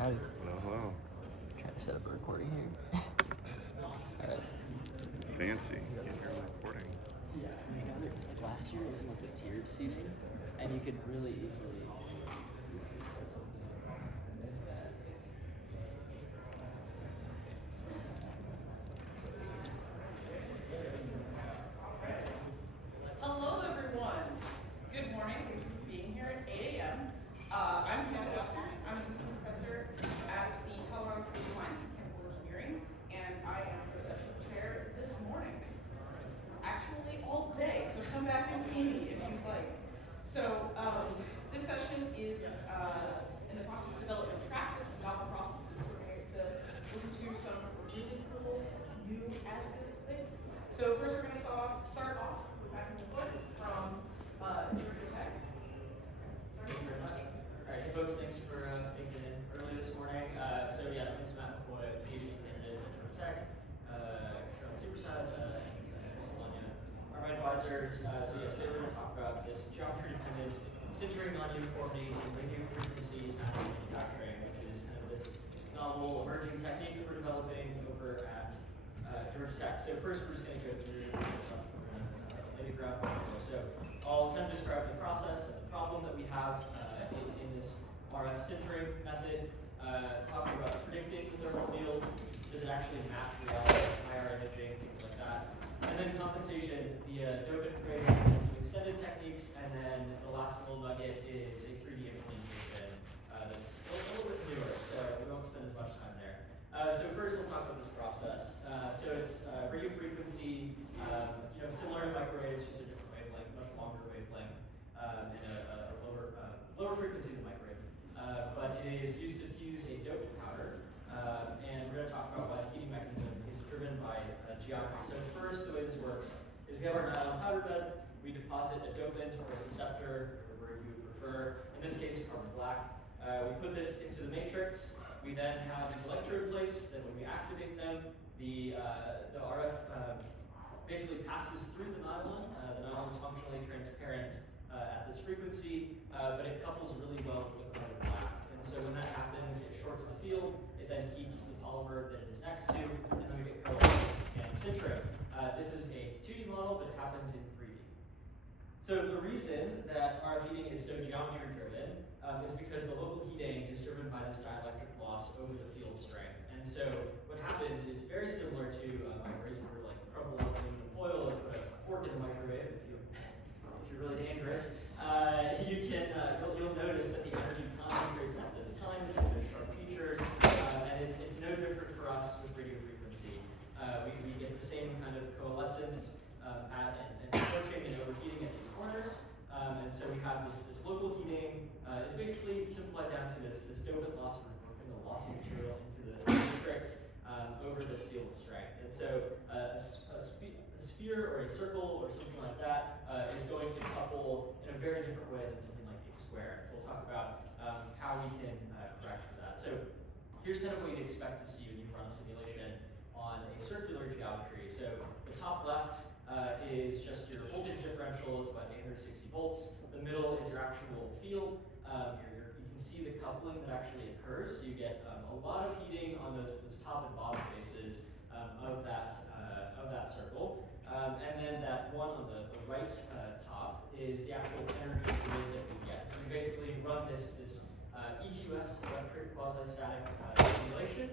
Howdy. Hello, hello. Trying to set up a recording here. Alright. Fancy. You're recording. Yeah, like last year it was like the tiered seating, and you could really easily. Hello, everyone. Good morning. Thank you for being here at 8 a.m. I'm Samantha Webster. I'm an assistant professor at the Colorado School of Mines and Chemical Engineering, and I am the session chair this morning. Actually, all day, so come back and see me if you'd like. So, this session is in the process development track. This is not the processes. So we're going to get to listen to some really cool new additive things. So first we're going to start off with Matthew McCoy from Georgia Tech. Thank you very much. All right, folks, thanks for making it in early this morning. So yeah, this is Matt McCoy, PhD candidate at Georgia Tech, Carolyn Supersad, and Solania are my advisors. So yeah, today we're going to talk about this geometry-dependent sintering non-uniformity in radio frequency manufacturing, which is kind of this novel emerging technique that we're developing over at Georgia Tech. So first, we're just going to go through some of the stuff we're going to lay the ground for. So I'll kind of describe the process and the problem that we have in this RF sintering method, talking about predicting the thermal field. Does it actually map reality, IR imaging, things like that. And then compensation via dopant grading and some extended techniques. And then the last little nugget is a 3D implementation that's a little bit newer, so we won't spend as much time there. So first, let's talk about this process. So it's radio frequency, similar to microwaves, just a different wavelength, much longer wavelength, and a lower frequency than microwaves. But it is used to fuse a doped powder, and we're going to talk about why the heating mechanism is driven by geometry. So first, the way this works is we have our nylon powder bed. We deposit a dopant or a susceptor, or whatever you would prefer. In this case, carbon black. We put this into the matrix. We then have these electrode plates that when we activate them, the RF basically passes through the nylon. The nylon is functionally transparent at this frequency, but it couples really well with the carbon black. And so when that happens, it shorts the field. It then heats the polymer that it is next to, and then we get coalescence and sintering. This is a 2D model, but it happens in 3D. So the reason that RF heating is so geometry driven is because the local heating is driven by this dielectric loss over the field strength. And so what happens is very similar to microwaves, where like crumble up aluminum foil and put a fork in the microwave if you're really dangerous. You'll notice that the energy concentrates at those times and those sharp features, and it's no different for us with radio frequency. We get the same kind of coalescence and scorching and overheating at these corners. And so we have this local heating. It's basically simplified down to this dopant loss. We're working the lossy material into the matrix over this field strength. And so a sphere or a circle or something like that is going to couple in a very different way than something like a square. And so we'll talk about how we can correct for that. So here's kind of what you'd expect to see when you run a simulation on a circular geometry. So the top left is just your voltage differential. It's about 860 volts. The middle is your actual field. You can see the coupling that actually occurs. So you get a lot of heating on those top and bottom faces of that circle. And then that one on the right top is the actual energy grid that we get. So we basically run this EQS, electric quasi-static simulation.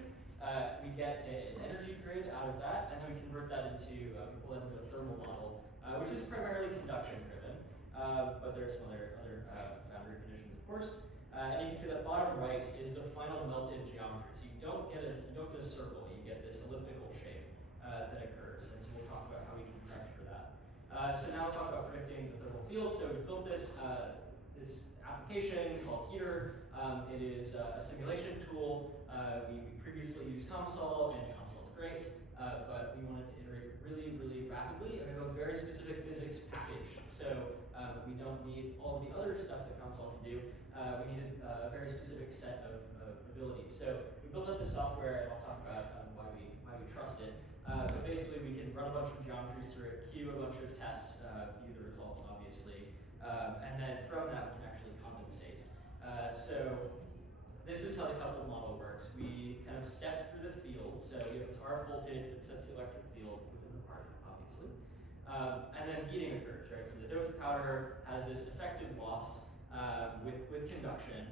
We get an energy grid out of that, and then we convert that into, we pull that into a thermal model, which is primarily conduction driven, but there's some other boundary conditions, of course. And you can see that bottom right is the final melted geometry. So you don't get a circle, you get this elliptical shape that occurs. And so we'll talk about how we can correct for that. So now we'll talk about predicting the thermal field. So we built this application called Heater. It is a simulation tool. We previously used COMSOL, and COMSOL is great, but we wanted to iterate really, really rapidly, and we have a very specific physics package. So we don't need all of the other stuff that COMSOL can do. We needed a very specific set of abilities. So we built up the software, and I'll talk about why we trust it. But basically, we can run a bunch of geometries through it, queue a bunch of tests, view the results, obviously, and then from that, we can actually compensate. So this is how the coupled model works. We kind of step through the field, so you have this RF voltage that sets the electric field within the part, obviously. And then heating occurs, right? So the doped powder has this effective loss with conduction.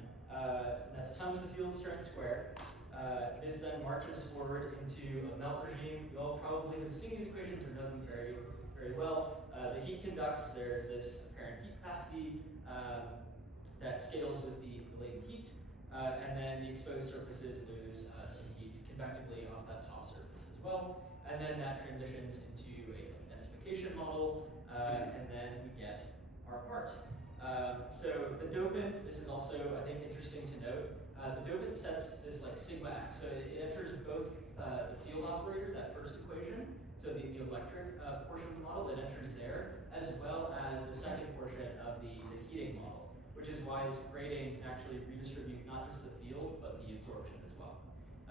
That's times the field strength squared. This then marches forward into a melt regime. You all probably have seen these equations or know them very, very well. The heat conducts, there's this apparent heat capacity that scales with the latent heat. And then the exposed surfaces lose some heat convectively off that top surface as well. And then that transitions into a densification model, and then we get our part. So the dopant, this is also, I think, interesting to note. The dopant sets this like sigma x, so it enters both the field operator, that first equation, so the electric portion of the model, it enters there, as well as the second portion of the heating model, which is why this grading can actually redistribute not just the field, but the absorption as well.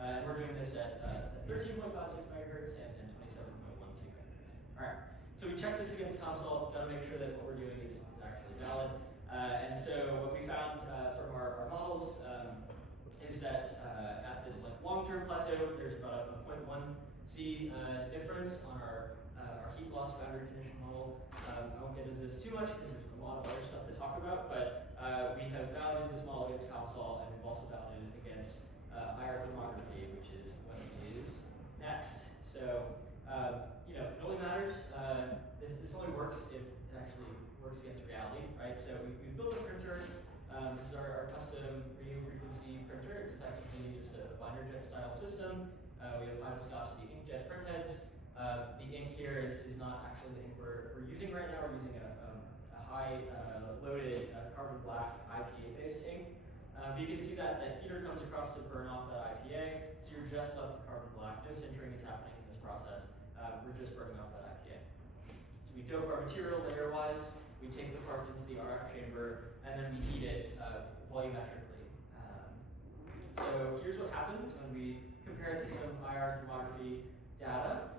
And we're doing this at 13.56 megahertz and 27.16 megahertz. All right, so we check this against ComSol, gotta make sure that what we're doing is actually valid. And so what we found from our models is that at this like long-term plateau, there's about a 0.1 C difference on our heat loss boundary condition model. I won't get into this too much because there's a lot of other stuff to talk about, but we have validated this model against ComSol, and we've also validated it against IR thermography, which is what is next. So, you know, it only matters, this only works if it actually works against reality, right? So we built a printer. This is our custom radio frequency printer. It's effectively just a binder jet style system. We have high viscosity inkjet printheads. The ink here is not actually the ink we're using right now. We're using a high loaded carbon black IPA based ink. But you can see that the heater comes across to burn off that IPA, so you're just left with carbon black. No sintering is happening in this process. We're just burning off that IPA. So we dope our material layer-wise, we take the part into the RF chamber, and then we heat it volumetrically. So here's what happens when we compare it to some IR thermography data.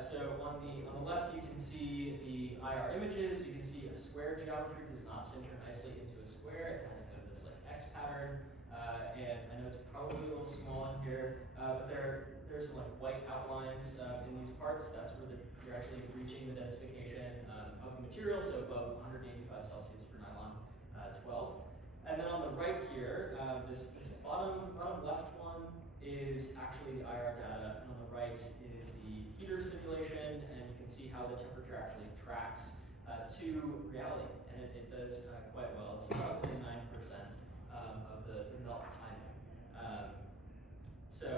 So on the left, you can see the IR images. You can see a square geometry does not center nicely into a square. It has kind of this like X pattern, and I know it's probably a little small in here, but there's some like white outlines in these parts. That's where you're actually reaching the densification of the material, so above 185 Celsius for nylon 12. And then on the right here, this bottom left one is actually the IR data, and on the right is the heater simulation, and you can see how the temperature actually tracks to reality, and it does quite well. It's about 39% of the melt timing. So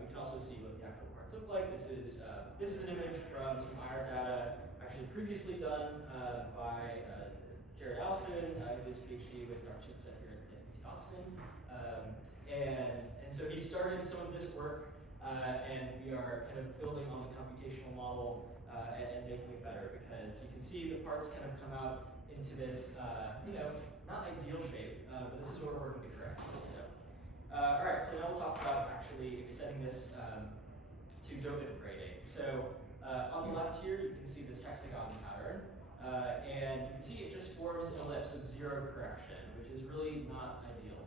we can also see what the actual parts look like. This is an image from some IR data actually previously done by Jared Allison, who did his PhD with Dr. Superset here at UT Austin. And so he started some of this work, and we are kind of building on the computational model and making it better, because you can see the parts kind of come out into this, you know, not ideal shape, but this is what we're working to correct. So, all right, so now we'll talk about actually extending this to dopant grading. So on the left here, you can see this hexagon pattern. And you can see it just forms an ellipse with zero correction, which is really not ideal.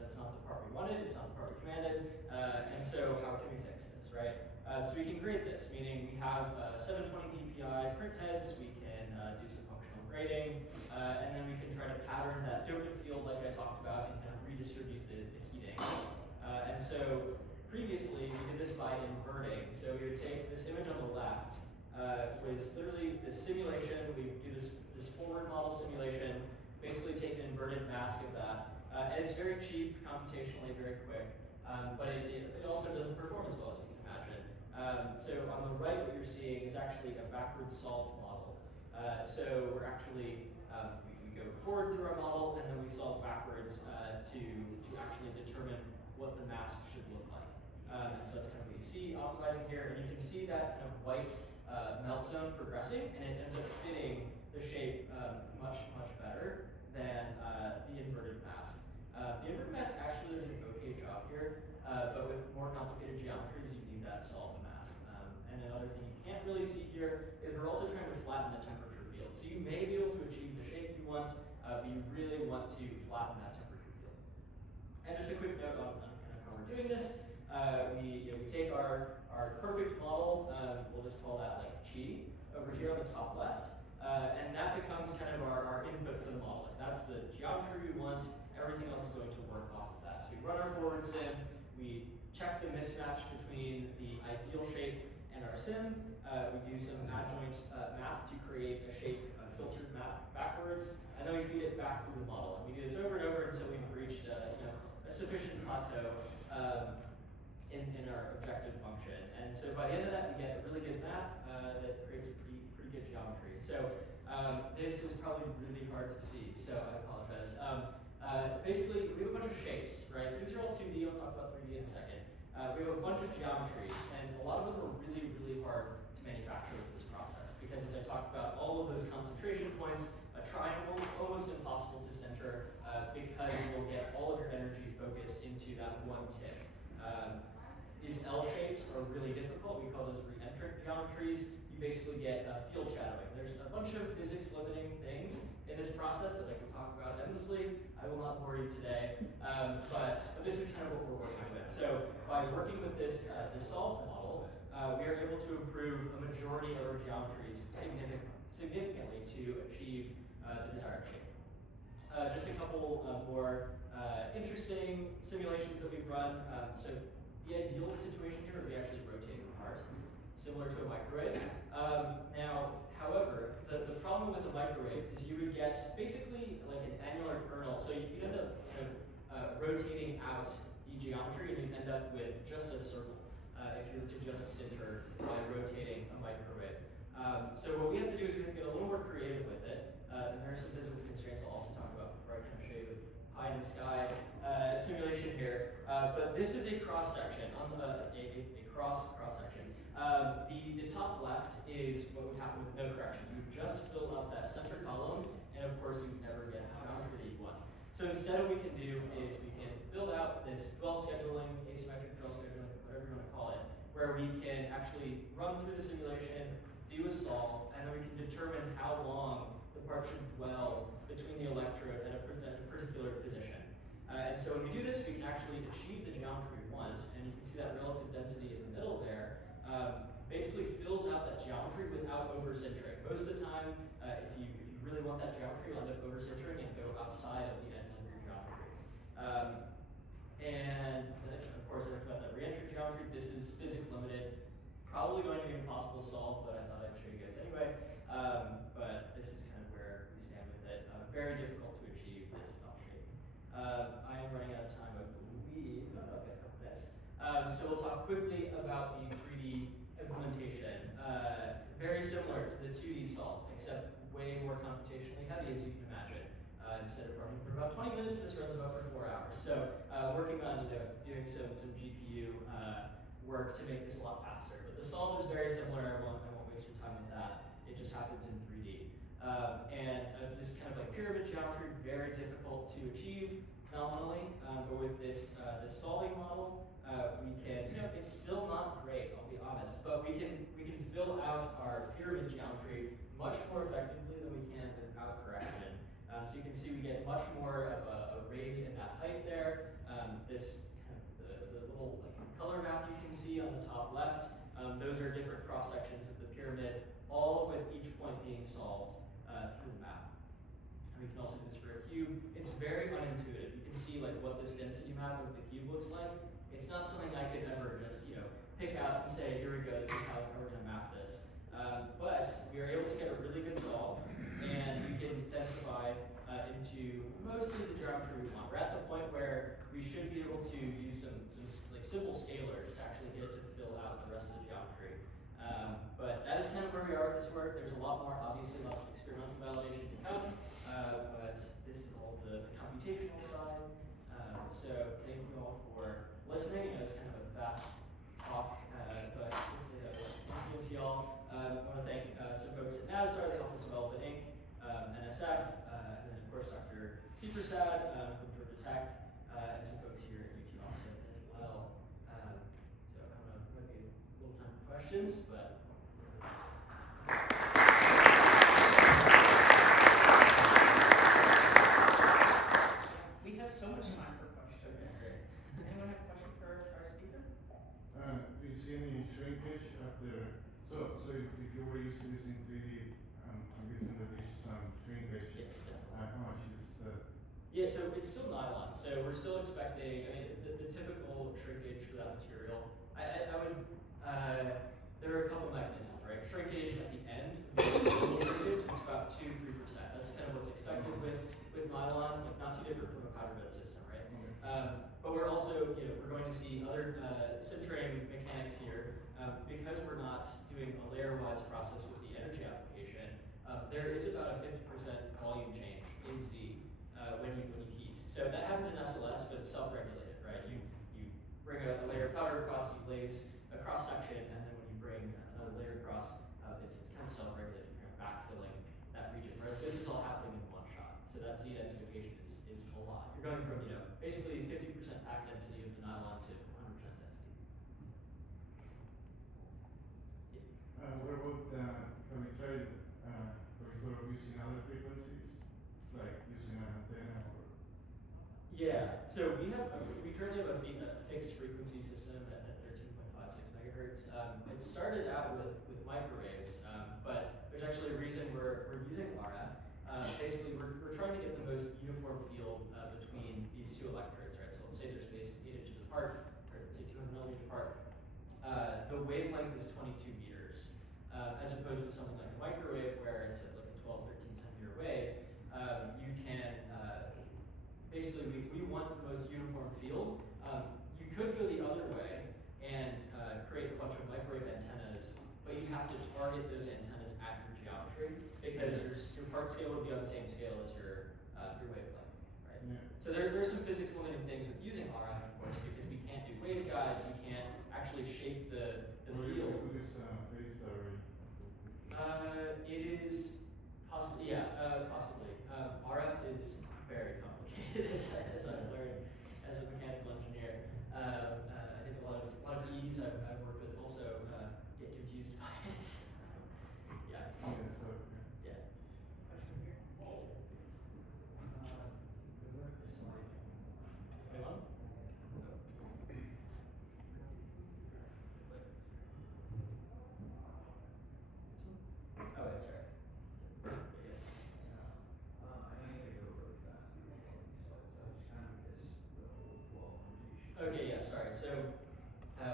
That's not the part we wanted, it's not the part we commanded, and so how can we fix this, right? So we can grade this, meaning we have 720 DPI print heads, we can do some functional grading, and then we can try to pattern that dopant field like I talked about and kind of redistribute the heating. And so previously we did this by inverting, so we would take this image on the left, was literally the simulation. We do this forward model simulation, basically take an inverted mask of that. And it's very cheap, computationally very quick, but it also doesn't perform as well as you can imagine. So on the right, what you're seeing is actually a backward solved model. So we're actually, we go forward through our model, and then we solve backwards to actually determine what the mask should look like. And so that's kind of what you see optimizing here, and you can see that kind of white melt zone progressing, and it ends up fitting the shape much better than the inverted mask. The inverted mask actually does an okay job here, but with more complicated geometries, you need that solved mask. And another thing you can't really see here is we're also trying to flatten the temperature field. So you may be able to achieve the shape you want, but you really want to flatten that temperature field. And just a quick this. We take our perfect model, we'll just call that like chi, over here on the top left, and that becomes kind of our input for the model. That's the geometry we want, everything else is going to work off of that. So we run our forward sim, we check the mismatch between the ideal shape and our sim, we do some adjoint math to create a shape, a filtered map backwards, and then we feed it back through the model. And we do this over and over until we've reached a sufficient plateau in our objective function. And so by the end of that, we get a really good map that creates a pretty good geometry. So this is probably really hard to see, so I apologize. Basically, we have a bunch of shapes, right? So these are all 2D, I'll talk about 3D in a second. We have a bunch of geometries, and a lot of them are really, really hard to manufacture with this process, because as I talked about, all of those concentration points, a triangle, almost impossible to center, because you'll get all of your energy focused into that one tip. These L shapes are really difficult. We call those re-entrant geometries. You basically get field shadowing. There's a bunch of physics limiting things in this process that I can talk about endlessly. I will not bore you today, but this is kind of what we're working with. So by working with this solved model, we are able to improve a majority of our geometries significantly to achieve the desired shape. Just a couple more interesting simulations that we've run. So the ideal situation here would be actually rotating apart, similar to a microwave. Now, however, the problem with a microwave is you would get basically like an annular kernel. So you end up rotating out the geometry, and you end up with just a circle if you were to just center by rotating a microwave. So what we have to do is we have to get a little more creative with it. And there are some physical constraints I'll also talk about before I kind of show you the pie in the sky simulation here. But this is a cross section, a cross section. The top left is what would happen with no correction. You would just fill out that center column, and of course you would never get the geometry that you want. So instead what we can do is we can build out this dwell scheduling, asymmetric dwell scheduling, whatever you want to call it, where we can actually run through the simulation, do a solve, and then we can determine how long the part should dwell between the electrode at a particular position. And so when we do this, we can actually achieve the geometry we want, and you can see that relative density in the middle there basically fills out that geometry without over-centering. Most of the time, if you really want that geometry, you'll end up over-centering and go outside of the ends of your geometry. And of course, I talked about that re-entry geometry. This is physics limited. Probably going to be impossible to solve, but I thought I'd show you guys anyway. But this is kind of where we stand with it. Very difficult to achieve this top shape. I am running out of time, I believe. No, okay, that's. So we'll talk quickly about the 3D implementation. Very similar to the 2D solve, except way more computationally heavy, as you can imagine. Instead of running for about 20 minutes, this runs about for 4 hours. So working on doing some GPU work to make this a lot faster. But the solve is very similar. I won't waste your time with that. It just happens in 3D. And this kind of like pyramid geometry, very difficult to achieve nominally. But with this solving model, we can, it's still not great, I'll be honest, but we can fill out our pyramid geometry much more effectively than we can without correction. So you can see we get much more of a raise in that height there. This kind of the little like color map you can see on the top left, those are different cross sections of the pyramid, all with each point being solved through the map. And we can also do this for a cube. It's very unintuitive. You can see like what this density map of the cube looks like. It's not something I could ever just pick out and say, here we go, this is how we're going to map this. But we are able to get a really good solve, and we can densify into mostly the geometry we want. We're at the point where we should be able to use some like simple scalars to actually get it to fill out the rest of the geometry. But that is kind of where we are with this work. There's a lot more, obviously, lots of experimental validation to come. But this is all the computational side. So thank you all for listening. It was kind of a fast talk, but hopefully that was interesting to y'all. I want to thank some folks at NASDAR that helped us develop the ink, NSF, and then of course Dr. Seepersad from Georgia Tech, and some folks here at UT Austin as well. So I don't know, there might be a little time for questions, but. We have so much time for questions. Okay, great. Anyone have a question for our shrinkage after? So if you were used to this in 3D, I'm guessing that there's some shrinkage. Yes, definitely. How much is that? Yeah, so it's still nylon. So we're still expecting, I mean, the typical shrinkage for that material, I would, there are a couple mechanisms, right? Shrinkage at the end, shrinkage, it's about 2-3%. That's kind of what's expected with nylon, like not too different from a powder bed system, right? But we're also, we're going to see other sintering mechanics here. Because we're not doing a layer-wise process with the energy application, there is about a 50% volume change in Z when you heat. So that happens in SLS, but it's self-regulated, right? You bring a layer of powder across, you glaze a cross section, and then when you bring another layer across, it's kind of self-regulated, kind of backfilling that region. Whereas this is all happening in one shot. So that Z densification is a lot. You're going from basically 50% pack density of the nylon to 100% density. What about, have you tried, sort of using other frequencies, like using an antenna or? Yeah, so we currently have a fixed frequency system at 13.56 megahertz. It started out with microwaves, but there's actually a reason we're using RF. Basically, we're trying to get the most uniform field between these two electrodes, right? So let's say they're spaced 8 inches apart, or let's say 200 millimeters apart. The wavelength is 22 meters, as opposed to something like a microwave where it's like a 12, 13 centimeter wave. You can, basically, we want the most uniform field. You could go the other way and create a bunch of microwave antennas, but you have to target those antennas at your geometry because your part scale would be on the same scale as your wavelength, right? Yeah. So there's some physics limiting things with using RF, of course, because we can't do waveguides, we can't actually shape the field. What is phase array? It is possibly, possibly. RF is very complicated as I've learned as a mechanical engineer. I think a lot of E's I've worked with also get confused by it. Yeah. Yeah. Anyone? Oh, wait, sorry. Okay, yeah, sorry. So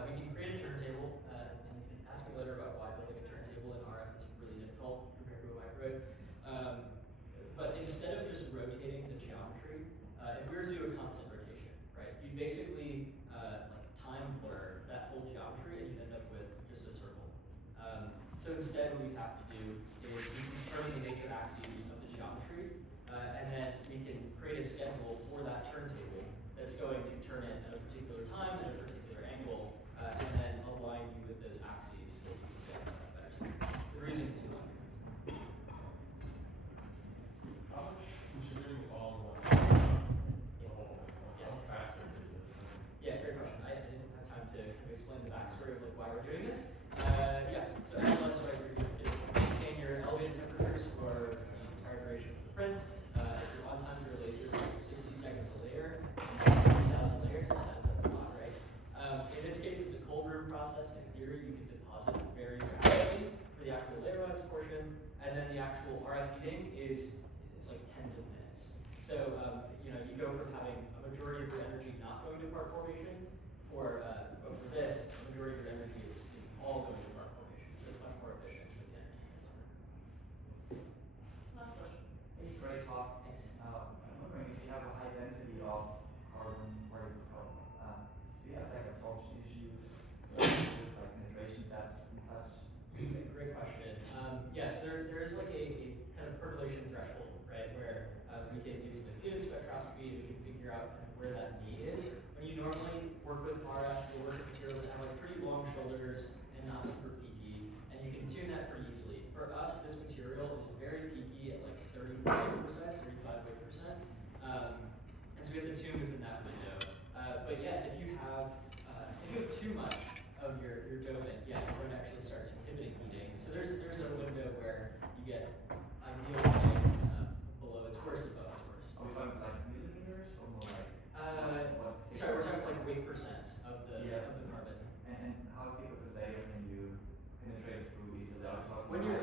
we can create a turntable, and you can ask me later about why building a turntable in RF is really difficult compared to a microwave. But instead of just rotating the geometry, if we were to do a constant rotation, right, you basically like time blur that whole geometry and you end up with just a circle. So instead what we have to do is we can determine the major axes of the geometry, and then we can create a schedule for that turntable that's going to turn in at a particular time at a particular angle, and then align you with those axes so you can get a better schedule. We're using two elements. How much engineering is all in one? Yeah. How much faster is it? Yeah, great question. I didn't have time to explain the backstory of like why we're doing this. Yeah, so as much right, you maintain your elevated temperatures for the entire duration of the print. If you're on time for your lasers, like 60 seconds a layer, 1,000 layers, that adds up a lot, right? In this case, it's a cold room process. In theory, you can deposit very rapidly for the actual layerized portion, and then the actual RF heating it's like tens of minutes. So you go from having a majority of your energy not going to part formation, but for this, the majority of your energy is all going to part formation. So it's much more efficient with the energy transfer. Last question. Hey, great talk. Thanks. I'm wondering if you have a high density of carbon particle, do you have like absorption issues with like penetration depth and such? Great question. Yes, there is like a kind of percolation threshold, right, where we can use the impedance spectroscopy, we can figure out kind of where that knee is. When you normally work with RF, you work with materials that have like pretty long shoulders and not super peaky, and you can tune that pretty easily. For us, this material is very peaky at like 35%, and so we have to tune within that window. But yes, if you have too much of your dopant, yeah, you're going to actually start inhibiting heating. So there's a window where you get ideal heating below its worst, above its worst. Are we talking like millimeters or more like? Sorry, we're talking like weight percent of the carbon. And how thick of a layer can you penetrate through easily? Are we talking When you're